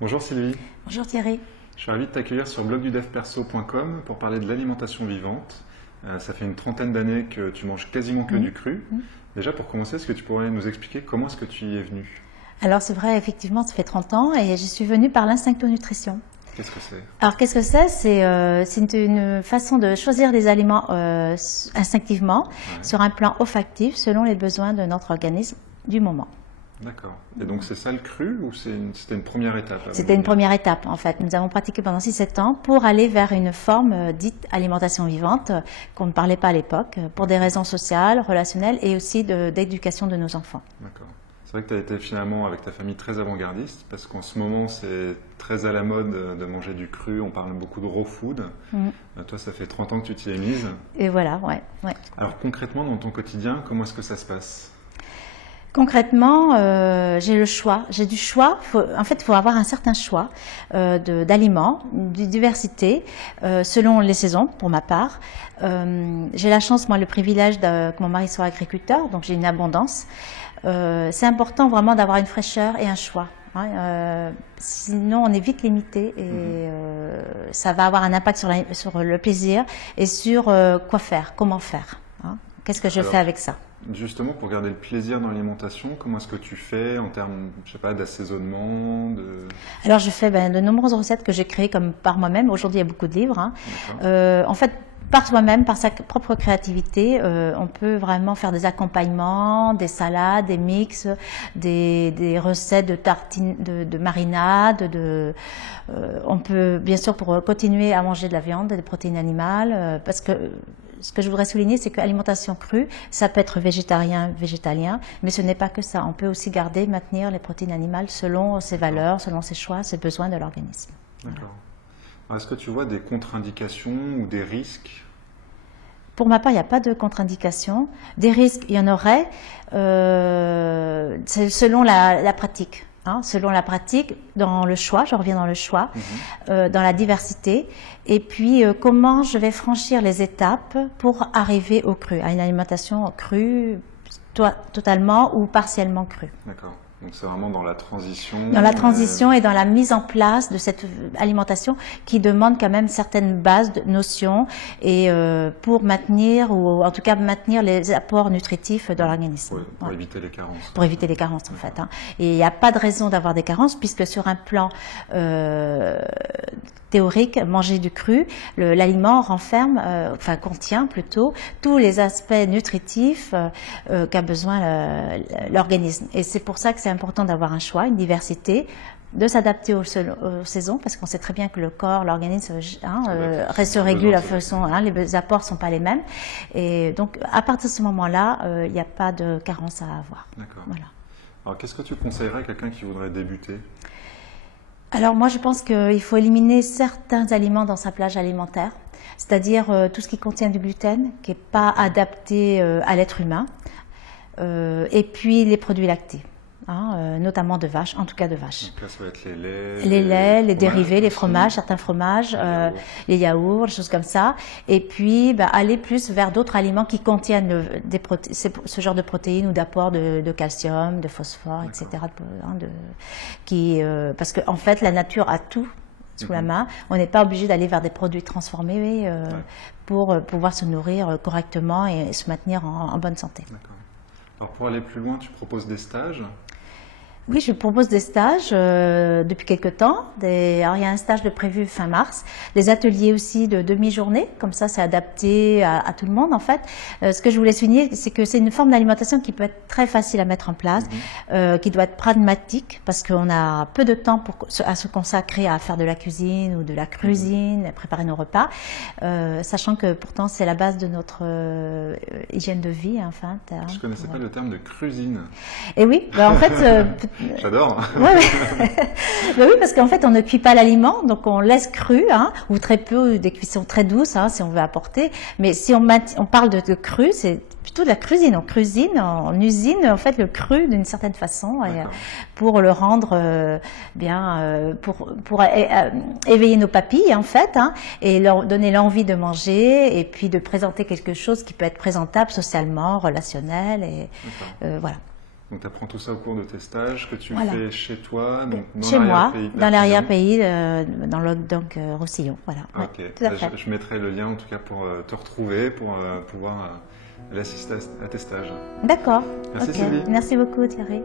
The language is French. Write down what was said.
Bonjour Sylvie, Bonjour Thierry. je suis ravi de t'accueillir sur blogdudevperso.com pour parler de l'alimentation vivante. Ça fait une trentaine d'années que tu manges quasiment que du cru. Déjà pour commencer, est-ce que tu pourrais nous expliquer comment est-ce que tu y es venu? Alors c'est vrai, effectivement, ça fait 30 ans et je suis venue par l'instincto-nutrition. Qu'est-ce que c'est? Alors qu'est-ce que c'est? C'est une façon de choisir des aliments instinctivement sur un plan olfactif selon les besoins de notre organisme du moment. D'accord. Et donc c'est ça le cru ou c'était une première étape? C'était une première étape en fait. Nous avons pratiqué pendant 6-7 ans pour aller vers une forme dite alimentation vivante qu'on ne parlait pas à l'époque pour des raisons sociales, relationnelles et aussi d'éducation de nos enfants. D'accord. C'est vrai que tu as été finalement avec ta famille très avant-gardiste parce qu'en ce moment c'est très à la mode de manger du cru, on parle beaucoup de raw food. Toi ça fait 30 ans que tu t'y es mise. Et voilà, ouais. Alors concrètement dans ton quotidien, comment est-ce que ça se passe? Concrètement, j'ai le choix. J'ai du choix. En fait, il faut avoir un certain choix d'aliments, de diversité, selon les saisons, pour ma part. J'ai la chance, moi, le privilège que mon mari soit agriculteur, donc j'ai une abondance. C'est important vraiment d'avoir une fraîcheur et un choix. Sinon, on est vite limité et ça va avoir un impact sur le plaisir et sur quoi faire, comment faire. Qu'est-ce que je fais avec ça? Justement, pour garder le plaisir dans l'alimentation, comment est-ce que tu fais en termes, je sais pas, d'assaisonnement Alors, je fais de nombreuses recettes que j'ai créées comme par moi-même. Aujourd'hui, il y a beaucoup de livres. En fait, par soi-même, par sa propre créativité, on peut vraiment faire des accompagnements, des salades, des mix, des recettes de tartines, de marinade. On peut, bien sûr, pour continuer à manger de la viande, des protéines animales, parce que ce que je voudrais souligner, c'est que l'alimentation crue, ça peut être végétarien, végétalien, mais ce n'est pas que ça. On peut aussi maintenir les protéines animales selon ses valeurs, selon ses choix, ses besoins de l'organisme. D'accord. Est-ce que tu vois des contre-indications ou des risques? Pour ma part, il n'y a pas de contre-indications. Des risques, il y en aurait, c'est selon la pratique. Selon la pratique, dans le choix, je reviens dans le choix, dans la diversité, et puis comment je vais franchir les étapes pour arriver au cru, à une alimentation crue, totalement ou partiellement crue. D'accord. Donc c'est vraiment dans la transition. Dans la transition et dans la mise en place de cette alimentation qui demande quand même certaines bases de notions et pour maintenir ou en tout cas maintenir les apports nutritifs dans l'organisme. Pour éviter les carences. Pour éviter les carences en fait. Et il n'y a pas de raison d'avoir des carences puisque sur un plan théorique, manger du cru, l'aliment contient plutôt tous les aspects nutritifs qu'a besoin l'organisme. Et c'est pour ça que c'est important d'avoir un choix, une diversité, de s'adapter aux saisons, parce qu'on sait très bien que le corps, l'organisme se régule à façon, les apports ne sont pas les mêmes. Et donc, à partir de ce moment-là, il n'y a pas de carence à avoir. D'accord. Voilà. Alors, qu'est-ce que tu conseillerais à quelqu'un qui voudrait débuter? Alors moi, je pense qu'il faut éliminer certains aliments dans sa plage alimentaire, c'est-à-dire tout ce qui contient du gluten, qui n'est pas adapté à l'être humain, et puis les produits lactés. Notamment de vaches, en tout cas de vaches. Donc là, ça va être les laits, les dérivés, les fromages, certains fromages, les yaourts, des choses comme ça. Et puis, aller plus vers d'autres aliments qui contiennent ce genre de protéines ou d'apports de calcium, de phosphore, etc. Parce qu'en fait, la nature a tout sous la main. On n'est pas obligé d'aller vers des produits transformés pour pouvoir se nourrir correctement et se maintenir en bonne santé. D'accord. Alors, pour aller plus loin, tu proposes des stages? Oui, je propose des stages depuis quelque temps. Alors, il y a un stage de prévu fin mars, des ateliers aussi de demi-journée, comme ça c'est adapté à tout le monde en fait. Ce que je voulais souligner, c'est que c'est une forme d'alimentation qui peut être très facile à mettre en place, qui doit être pragmatique, parce qu'on a peu de temps à se consacrer à faire de la cuisine ou de la cuisine, à préparer nos repas, sachant que pourtant c'est la base de notre hygiène de vie. Enfin, je ne connaissais pas le terme de cuisine. Et oui, en fait... J'adore. Oui, parce qu'en fait, on ne cuit pas l'aliment, donc on laisse cru, ou très peu, des cuissons très douces, si on veut apporter. Mais si on parle de cru, c'est plutôt de la cuisine. On cuisine, on usine en fait le cru d'une certaine façon pour le rendre pour éveiller nos papilles en fait, et leur donner l'envie de manger et puis de présenter quelque chose qui peut être présentable socialement, relationnel et voilà. Donc tu apprends tout ça au cours de tes stages, que tu Voilà. fais chez toi, donc Chez moi, dans l'arrière-pays, Perpignan. dans le Roussillon. Voilà. Ok, Ouais, tout à fait. je mettrai le lien en tout cas pour te retrouver, pour pouvoir aller assister à tes stages. D'accord. Merci Ok. Sylvie. Merci beaucoup Thierry.